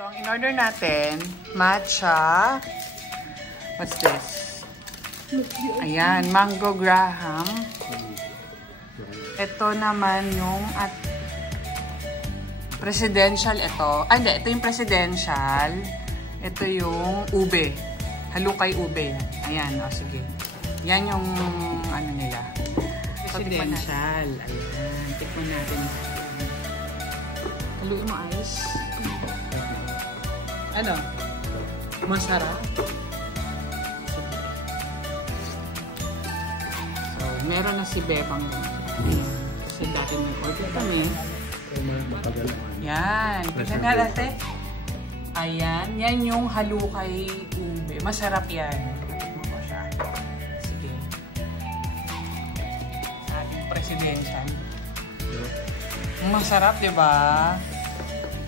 So, ang in-order natin, matcha. What's this? Ayan, mango graham. Ito naman yung at presidential ito. Ah, hindi. Ito yung presidential. Ito yung ube. Halukay ube. Ayan, o sige. Yan yung ano nila. Presidential. Ayan. Tikman natin. Haluin mo ice. Ano? Masarap. So, meron na si Bebang. Kasi dati may order kami. Yan. Tignan na natin. Ayan. Yan yung halukay ube. Masarap yan. Tikman ko siya. Sige. Sa ating presidential. Masarap, di ba?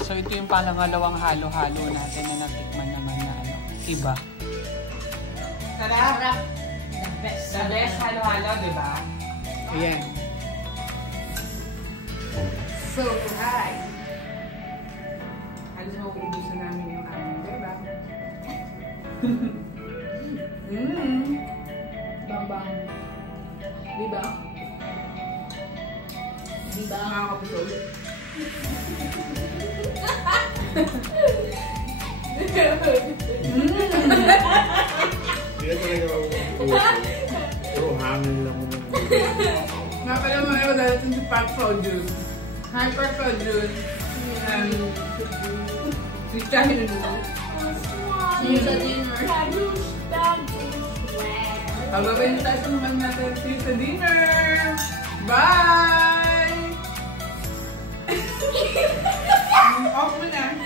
So, ito yung pangalawang halo-halo natin na natikman naman na ano. Iba. Sarap! The best. The best halo-halo, di ba? Ayan. So, hi! Halos mauubusan namin yung aming beba. Bang-bang. Diba? Diba? Mga kapitol. Hindi talaga ako. Pero hangin lang mo. Nga pala mga iba dahil si Park Seo-joon. Hi Park Seo-joon. Si China mo. See you sa dinner. Pagbabayin tayo naman natin sa dinner. Bye! Off mo na.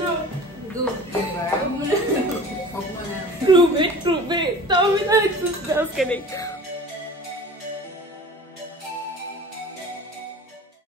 No. Go. Diba? Off mo na. Ruby. Tell me that. I was kidding.